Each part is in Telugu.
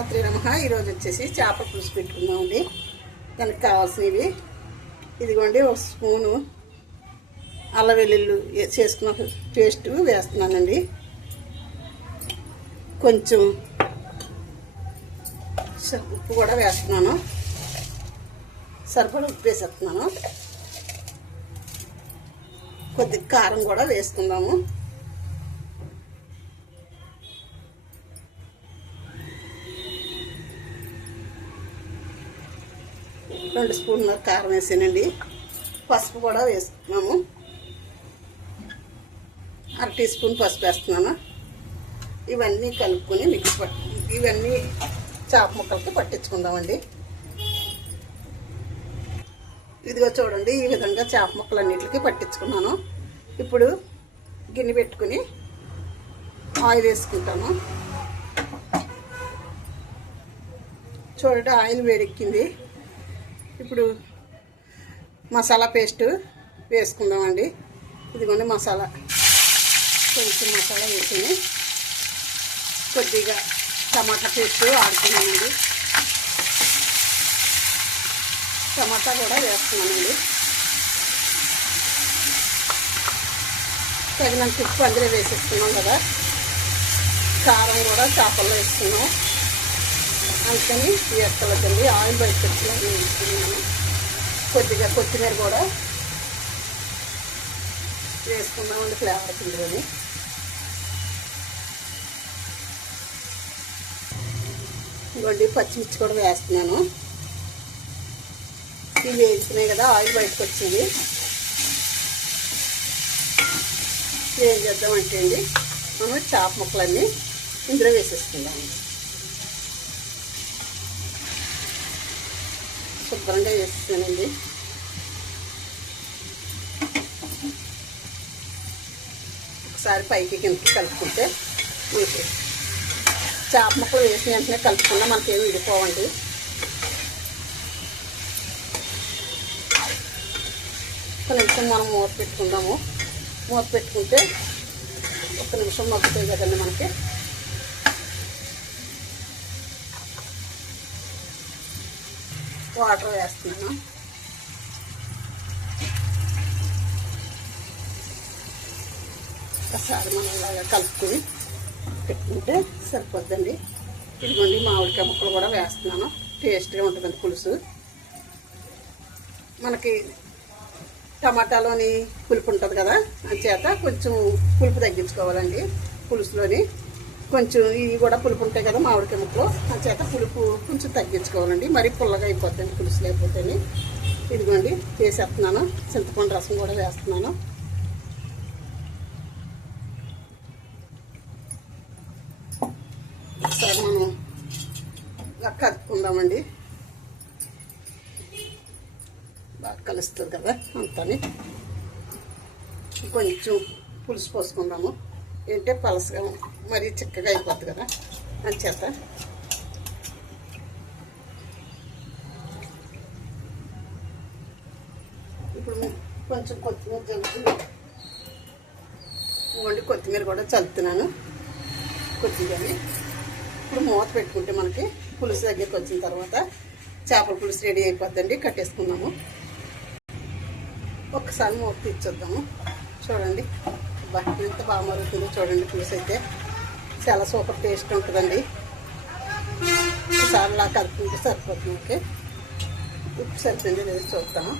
ఈరోజు వచ్చేసి చేపల పులుసు పెట్టుకుందామండి. దానికి కావాల్సినవి ఇదిగోండి, ఒక స్పూను అల్లం వెల్లుల్లి చేసుకున్న పేస్ట్ వేస్తున్నానండి. కొంచెం ఉప్పు కూడా వేస్తున్నాను, సరిపడా ఉప్పు వేసేస్తున్నాను. కొద్దిగా కారం కూడా వేసుకుందాము. రెండు స్పూన్ల కారం వేసానండి. పసుపు కూడా వేసుకున్నాము, అర టీ స్పూన్ పసుపు వేస్తున్నాను. ఇవన్నీ కలుపుకొని ఇవన్నీ చేప ముక్కలకి పట్టించుకుందామండి. ఇదిగో చూడండి, ఈ విధంగా చేప ముక్కలన్నిటికి పట్టించుకున్నాను. ఇప్పుడు గిన్నె పెట్టుకుని ఆయిల్ వేసుకుంటాను. చూడండి, ఆయిల్ వేడెక్కింది. ఇప్పుడు మసాలా పేస్ట్ వేసుకుందామండి. ఇదిగోండి మసాలా, కొంచెం మసాలా వేసుకుని కొద్దిగా టమాటా పేస్ట్ ఆడుకున్నానండి. టమాటా కూడా వేస్తున్నానండి. తగినంత ఉప్పు అందులో వేసేస్తున్నాం కదా, కారం కూడా చేపల్లో వేస్తున్నాం, అందుకని వేసుకోలేదండి. ఆయిల్ బయట పెట్టుకుని వేసుకున్నాను. కొద్దిగా కొత్తిమీర కూడా వేసుకున్నామండి ఫ్లేవర్ కిందని. ఇవ్వండి, పచ్చిమిర్చి కూడా వేస్తున్నాను. ఇవి వేసుకున్నాయి కదా, ఆయిల్ బయటకు వచ్చింది. ఏం చేద్దామంటే అండి, మనం చేప ముక్కలన్నీ ఇందులో వేసేసుకుందాము. శుభ్రంగా వేసేసానండి. ఒకసారి పైకి కిందకి కలుపుకుంటే మనకి చేప ముక్కలు వేసిన వెంటనే కలుపుకున్నా మనకేమి విడిపోవండి. ఒక నిమిషం మనం మూత పెట్టుకుందాము. మూత పెట్టుకుంటే ఒక నిమిషం మగ్గుతాయి కదండి మనకి. వాటర్ వేస్తున్నాను. ఒకసారి మనం ఇలాగా కలుపుకొని పెట్టుకుంటే సరిపోద్దండి. ఇదిగోండి, మామిడికాయ ముక్కలు కూడా వేస్తున్నాను. టేస్ట్గా ఉంటుందండి పులుసు. మనకి టమాటాలోని పులుపు ఉంటుంది కదా, అంచేత కొంచెం పులుపు తగ్గించుకోవాలండి పులుసులోని. కొంచెం ఇవి కూడా పులుపు ఉంటాయి కదా మామిడికాయ ముక్కలు, అంచేత పులుపు కొంచెం తగ్గించుకోవాలండి. మరీ పుల్లగా అయిపోతుంది పులుసు లేకపోతే. ఇదిగోండి వేసేస్తున్నాను. చింతపండు రసం కూడా వేస్తున్నాను. ఒకసారి మనం ఇలా కలుపుకుందామండి. బాగా కలుస్తుంది కదా అంతని. కొంచెం పులుసు పోసుకుందాము. ఏంటంటే పలసగా మరీ చిక్కగా అయిపోతుంది కదా అంచేత. ఇప్పుడు కొంచెం కొత్తిమీర చల్లుతుంది. ఇవ్వండి, కొత్తిమీర కూడా చల్లుతున్నాను కొద్దిగానే. ఇప్పుడు మూత పెట్టుకుంటే మనకి పులుసు దగ్గరికి వచ్చిన తర్వాత చేపల పులుసు రెడీ అయిపోద్దండి. కట్టేసుకున్నాము. ఒక్కసారి మూత తీర్చొద్దాము. చూడండి, ఎంత బాగా మరుగుతుందో చూడండి. పులుసు అయితే చాలా సూపర్ టేస్ట్ ఉంటుందండి. ఒకసారి ఇలా కలుపుకుంటే సరిపోతుంది. ఓకే, ఉప్పు సరిపోయింది లేదు చూస్తాను.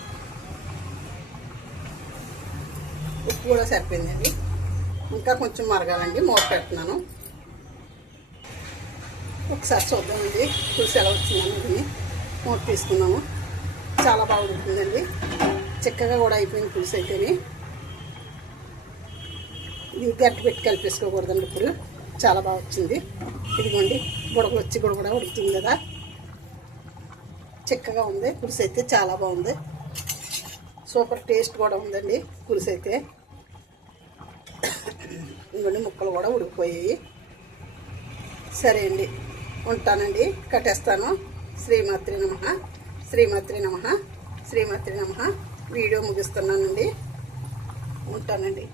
ఉప్పు కూడా సరిపోయిందండి. ఇంకా కొంచెం మరగాలండి. మూత పెడుతున్నాను. ఒకసారి చూద్దామండి పులుసు ఎలా వచ్చిందని. మూత తీసుకున్నాము. చాలా బాగుంటుందండి. చిక్కగా కూడా అయిపోయింది పులుసు అయితేనే. ఇది గట్టి పెట్టి కలిపేసుకోకూడదండి. ఇప్పుడు చాలా బాగా వచ్చింది. ఇదిగోండి, గుడగ కూడా ఉడుకుతుంది కదా, చిక్కగా ఉంది పులుసు అయితే. చాలా బాగుంది, సూపర్ టేస్ట్ కూడా ఉందండి పులుసు అయితే. ఇదిగోండి, ముక్కలు కూడా ఉడికిపోయాయి. సరే అండి, ఉంటానండి. కట్టేస్తాను. శ్రీమాత్రి నమః, శ్రీమాత్రి నమః, శ్రీమాత్రి నమః. వీడియో ముగిస్తున్నానండి. ఉంటానండి.